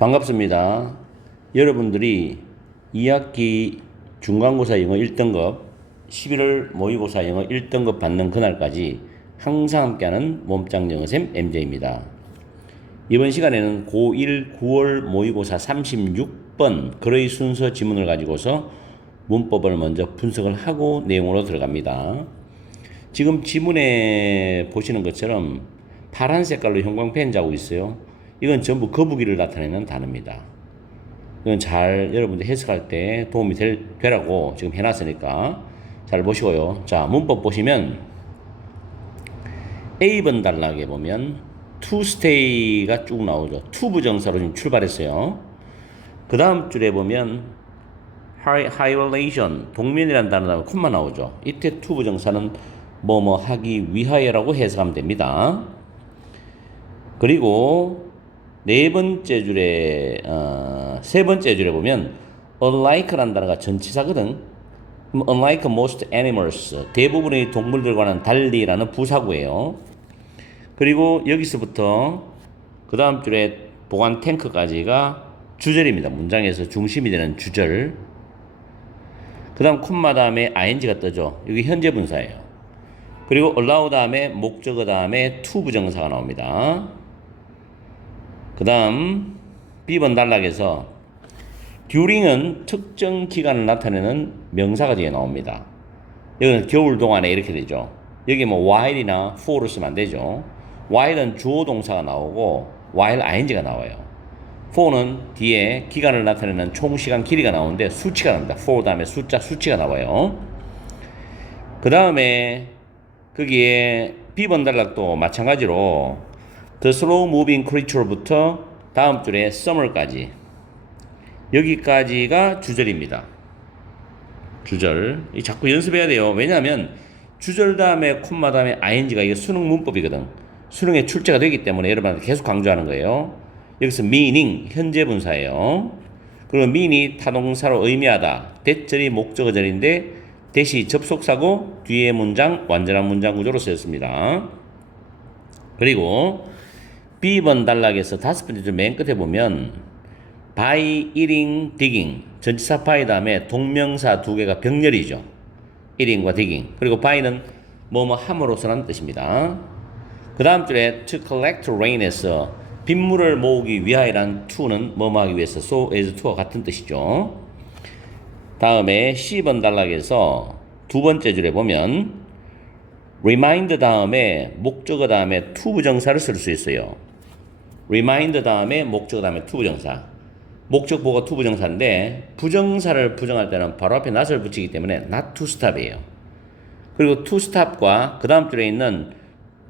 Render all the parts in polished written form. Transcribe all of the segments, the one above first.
반갑습니다. 여러분들이 2학기 중간고사 영어 1등급, 11월 모의고사 영어 1등급 받는 그날까지 항상 함께하는 몸짱 영어쌤 MJ입니다. 이번 시간에는 고1 9월 모의고사 36번 글의 순서 지문을 가지고서 문법을 먼저 분석을 하고 내용으로 들어갑니다. 지금 지문에 보시는 것처럼 파란 색깔로 형광펜 자국 있어요. 이건 전부 거북이를 나타내는 단어입니다. 이건 잘 여러분들 해석할 때 도움이 되라고 지금 해놨으니까 잘 보시고요. 자, 문법 보시면 A번 단락에 보면 to stay가 쭉 나오죠. to 부정사로 지금 출발했어요. 그 다음 줄에 보면 hibernation, 동면이라는 단어 나오면 콤마 나오죠. 이때 to 부정사는 뭐뭐 하기 위하여라고 해석하면 됩니다. 그리고 세 번째 줄에 보면 unlike라는 단어가 전치사거든. 그럼 unlike most animals, 대부분의 동물들과는 달리라는 부사구예요. 그리고 여기서부터 그 다음 줄에 보관 탱크까지가 주절입니다. 문장에서 중심이 되는 주절. 그 다음 콤마 다음에 ing가 뜨죠. 여기 현재 분사예요. 그리고 allow 다음에 목적어 다음에 to 부정사가 나옵니다. 그 다음 B번 단락에서 during은 특정 기간을 나타내는 명사가 뒤에 나옵니다. 여기는 겨울 동안에 이렇게 되죠. 여기 뭐 while이나 for를 쓰면 안 되죠. while은 주어 동사가 나오고 while ing가 나와요. for는 뒤에 기간을 나타내는 총 시간 길이가 나오는데 수치가 나옵니다. for 다음에 수치가 나와요. 그 다음에 거기에 B번 단락도 마찬가지로 The slow moving creature부터 다음 줄에 summer까지, 여기까지가 주절입니다. 주절. 이 자꾸 연습해야 돼요. 왜냐하면 주절 다음에 콤마 다음에 ing가 이게 수능 문법이거든. 수능에 출제가 되기 때문에 여러분한테 계속 강조하는 거예요. 여기서 meaning 현재 분사예요. 그리고 mean이 타동사로 의미하다. 대절이 목적어절인데 대시 접속사고 뒤에 문장 완전한 문장 구조로 쓰였습니다. 그리고 B번 단락에서 다섯 번째 줄 맨 끝에 보면 by eating, digging, 전치사 by 다음에 동명사 두 개가 병렬이죠. eating과 digging. 그리고 by는 뭐뭐 함으로써라는 뜻입니다. 그 다음 줄에 to collect rain에서 빗물을 모으기 위하여란 to는 뭐뭐 하기 위해서 so as to와 같은 뜻이죠. 다음에 C번 단락에서 두 번째 줄에 보면 remind 다음에 목적어 다음에 to 부정사를 쓸 수 있어요. remind 다음에 목적어 다음에 to 부정사. 목적보가 to 부정사인데 부정사를 부정할 때는 바로 앞에 not을 붙이기 때문에 not to stop이에요. 그리고 to stop과 그 다음 줄에 있는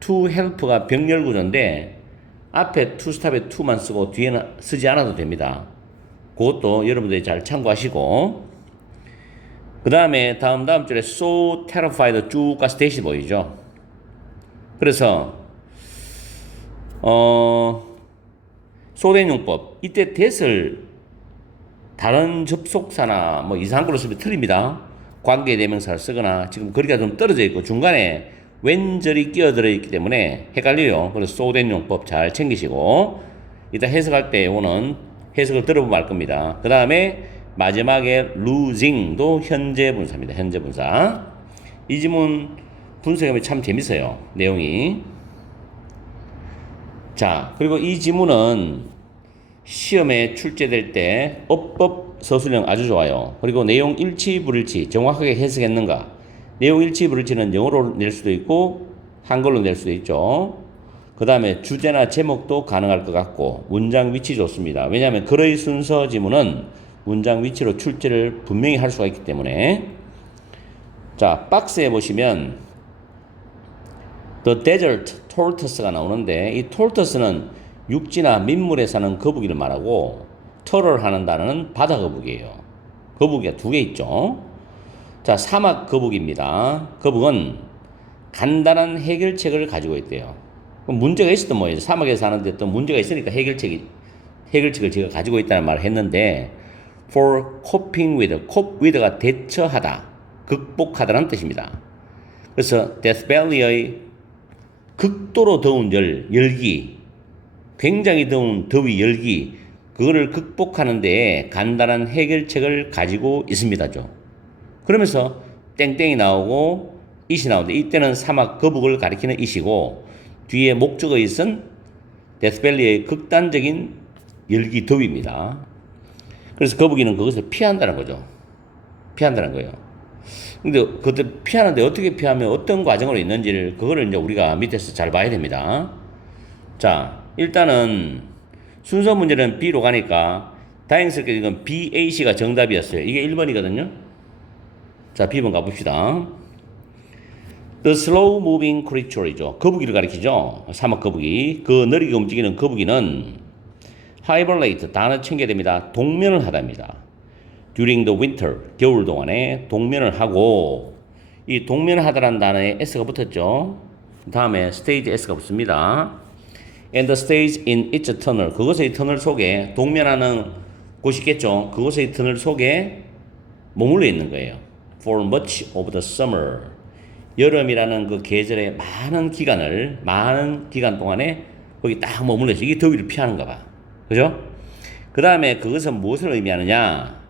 to help가 병렬 구조인데 앞에 to stop에 to만 쓰고 뒤에는 쓰지 않아도 됩니다. 그것도 여러분들이 잘 참고하시고, 그 다음에 다음 줄에 so terrified 쭉 가서 대시 보이죠. 그래서 소대용법 이때 that을 다른 접속사나 뭐 이상한 걸로 쓰면 틀립니다. 관계대명사를 쓰거나 지금 거리가 좀 떨어져 있고 중간에 왼절이 끼어들어 있기 때문에 헷갈려요. 그래서 소대용법 잘 챙기시고 이따 해석할 때 이거는 해석을 들어보면 알 겁니다. 그 다음에 마지막에 losing도 현재 분사입니다. 현재 분사. 이 지문 분석하면 참 재밌어요. 내용이. 자, 그리고 이 지문은 시험에 출제될 때 어법 서술형 아주 좋아요. 그리고 내용 일치 불일치 정확하게 해석했는가. 내용 일치 불일치는 영어로 낼 수도 있고 한글로 낼 수도 있죠. 그 다음에 주제나 제목도 가능할 것 같고 문장 위치 좋습니다. 왜냐하면 글의 순서 지문은 문장 위치로 출제를 분명히 할 수가 있기 때문에. 자, 박스에 보시면 The desert tortoise가 나오는데 이 tortoise는 육지나 민물에 사는 거북이를 말하고 터를 하는 단어는 바다 거북이에요. 거북이가 두 개 있죠. 자, 사막 거북입니다. 거북은 간단한 해결책을 가지고 있대요. 문제가 있었던 모양이죠. 사막에 사는데 또 문제가 있으니까 해결책을 제가 가지고 있다는 말을 했는데 for coping with, cope with가 대처하다, 극복하다라는 뜻입니다. 그래서 데스 밸리의 극도로 더운 열기, 굉장히 더운 더위, 열기, 그거를 극복하는 데에 간단한 해결책을 가지고 있습니다죠. 그러면서 땡땡이 나오고 it이 나오는데 이때는 사막 거북을 가리키는 it이고 뒤에 목적어 it은 데스밸리의 극단적인 열기 더위입니다. 그래서 거북이는 그것을 피한다는 거죠. 피한다는 거예요. 근데 그것을 피하는데 어떻게 피하면 어떤 과정으로 있는지를 그거를 이제 우리가 밑에서 잘 봐야 됩니다. 자, 일단은 순서 문제는 B로 가니까 다행스럽게 이건 BAC가 정답이었어요. 이게 1번이거든요. 자, B번 가봅시다. The slow moving creature이죠. 거북이를 가리키죠. 사막 거북이. 그 느리게 움직이는 거북이는 hibernate, 단어 챙겨야 됩니다. 동면을 하답니다. during the winter, 겨울 동안에 동면을 하고, 이 동면을 하다라는 단어에 s가 붙었죠. 다음에 stage s가 붙습니다. and the stage in its tunnel, 그것의 터널 속에 동면하는 곳이 있겠죠. 그것의 터널 속에 머물러 있는 거예요. for much of the summer, 여름이라는 그 계절의 많은 기간 동안에 거기 딱 머물러 있어. 이게 더위를 피하는가 봐. 그죠? 그 다음에 그것은 무엇을 의미하느냐?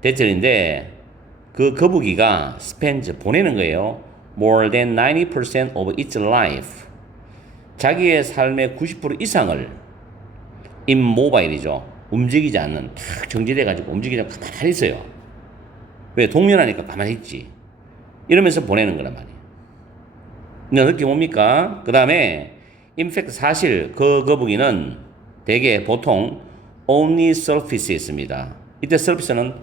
대절인데 그 거북이가 spends, 보내는 거예요. more than 90% of its life, 자기의 삶의 90% 이상을 immobile이죠. 움직이지 않는, 탁 정지돼가지고 움직이지 않고 가만히 있어요. 왜? 동면하니까 가만히 있지. 이러면서 보내는 거란 말이에요. 느낌 옵니까? 그 다음에 in fact, 사실 그 거북이는 대개 보통 only surface에 있습니다. 이때 surface는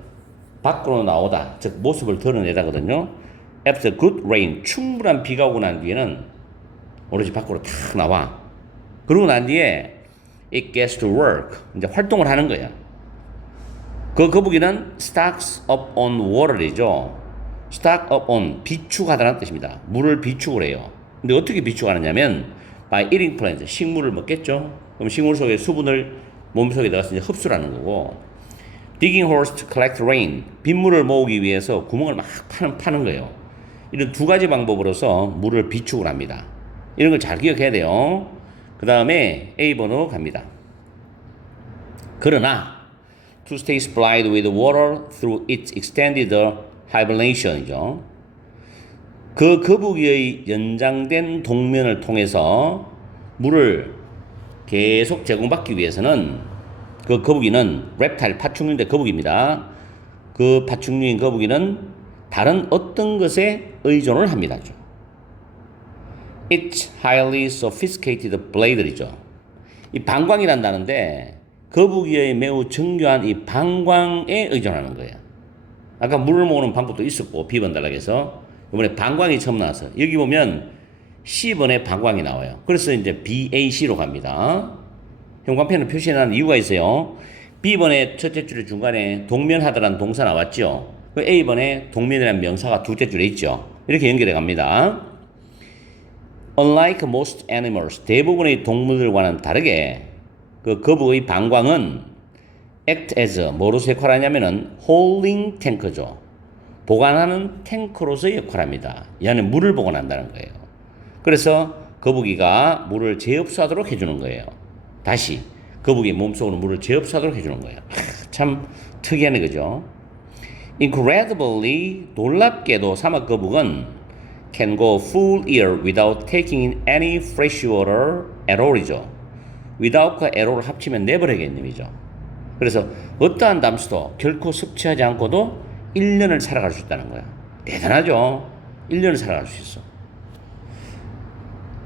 밖으로 나오다, 즉 모습을 드러내다거든요. after good rain, 충분한 비가 오고 난 뒤에는 오로지 밖으로 탁 나와. 그러고 난 뒤에 it gets to work, 이제 활동을 하는 거야. 그 거북이는 stocks up on water이죠. stock up on, 비축하다는 뜻입니다. 물을 비축을 해요. 근데 어떻게 비축하느냐면 by eating plants, 식물을 먹겠죠. 그럼 식물 속에 수분을 몸속에 넣어서 이제 흡수를 하는 거고, digging holes to collect rain, 빗물을 모으기 위해서 구멍을 막 파는 거예요. 이런 두 가지 방법으로서 물을 비축을 합니다. 이런 걸 잘 기억해야 돼요. 그 다음에 A번으로 갑니다. 그러나 to stay supplied with water through its extended hibernation이죠. 그 거북이의 연장된 동면을 통해서 물을 계속 제공받기 위해서는 그 거북이는 reptile, 파충류인데 거북이입니다. 그 파충류인 거북이는 다른 어떤 것에 의존을 합니다. It's highly sophisticated blade이죠. 이 방광이란 단어인데 거북이의 매우 정교한 이 방광에 의존하는 거예요. 아까 물을 모으는 방법도 있었고 B번 단락에서 이번에 방광이 처음 나왔어요. 여기 보면 C번에 방광이 나와요. 그래서 이제 BAC로 갑니다. 형광펜을 표시해놓은 이유가 있어요. B번에 첫째 줄의 중간에 동면하다라는 동사 나왔죠. A번에 동면이라는 명사가 둘째 줄에 있죠. 이렇게 연결해 갑니다. Unlike most animals, 대부분의 동물들과는 다르게 그 거북의 방광은 act as, 뭐로서 역할하냐면은 holding tank죠. 보관하는 탱크로서의 역할합니다. 이 안에 물을 보관한다는 거예요. 그래서 거북이가 물을 재흡수하도록 해주는 거예요. 다시 거북이 몸속으로 물을 재흡수하도록 해주는 거예요. 참 특이하네, 그죠? Incredibly, 놀랍게도 사막 거북은 can go full year without taking in any fresh water at all이죠. without과 at all을 합치면 never의 개념이죠. 그래서 어떠한 담수도 결코 섭취하지 않고도 1년을 살아갈 수 있다는 거야. 대단하죠? 1년을 살아갈 수 있어.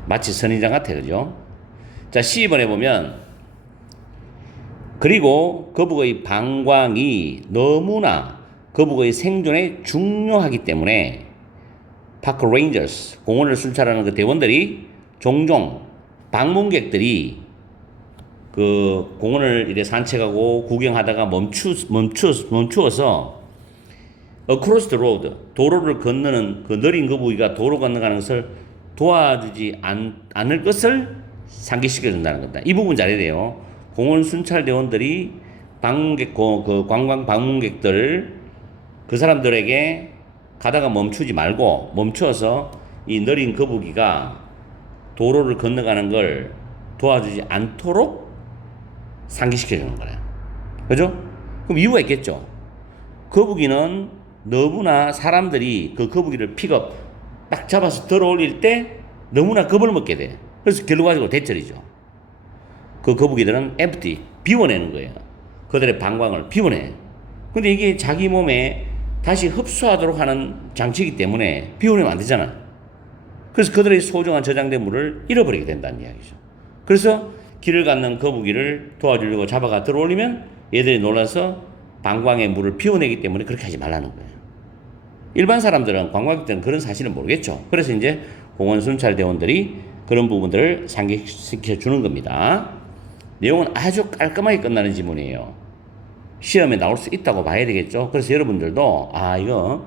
마치 선인장 같아, 그죠? 자, C번에 보면, 그리고 거북의 방광이 너무나 거북의 생존에 중요하기 때문에 파크 레인저스, 공원을 순찰하는 그 대원들이 종종 방문객들이 그 공원을 이래 산책하고 구경하다가 멈추어서 across the road, 도로를 건너는 그 느린 거북이가 도로 건너가는 것을 도와주지 않을 것을 상기시켜준다는 겁니다. 이 부분 잘해야 돼요. 공원 순찰 대원들이 그 관광 방문객들, 그 사람들에게 가다가 멈추지 말고 멈춰서 이 느린 거북이가 도로를 건너가는 걸 도와주지 않도록 상기시켜주는 거예요. 그죠? 그럼 이유가 있겠죠. 거북이는 너무나 사람들이 그 거북이를 픽업 딱 잡아서 들어 올릴 때 너무나 겁을 먹게 돼. 그래서 결과적으로 대처리죠. 그 거북이들은 empty, 비워내는 거예요. 그들의 방광을 비워내. 근데 이게 자기 몸에 다시 흡수하도록 하는 장치이기 때문에 비워내면 안 되잖아. 그래서 그들의 소중한 저장된 물을 잃어버리게 된다는 이야기죠. 그래서 길을 걷는 거북이를 도와주려고 잡아가 들어올리면 얘들이 놀라서 방광의 물을 비워내기 때문에 그렇게 하지 말라는 거예요. 일반 사람들은 관광객들은 그런 사실을 모르겠죠. 그래서 이제 공원 순찰 대원들이 그런 부분들을 상기시켜 주는 겁니다. 내용은 아주 깔끔하게 끝나는 지문이에요. 시험에 나올 수 있다고 봐야 되겠죠. 그래서 여러분들도 이거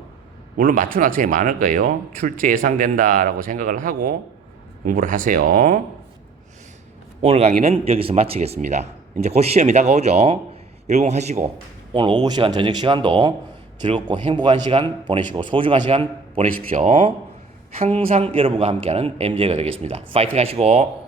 물론 맞춘 학생이 많을 거예요. 출제 예상된다라고 생각을 하고 공부를 하세요. 오늘 강의는 여기서 마치겠습니다. 이제 곧 시험이 다가오죠. 열공하시고 오늘 오후 시간, 저녁 시간도 즐겁고 행복한 시간 보내시고 소중한 시간 보내십시오. 항상 여러분과 함께하는 MJ가 되겠습니다. 파이팅 하시고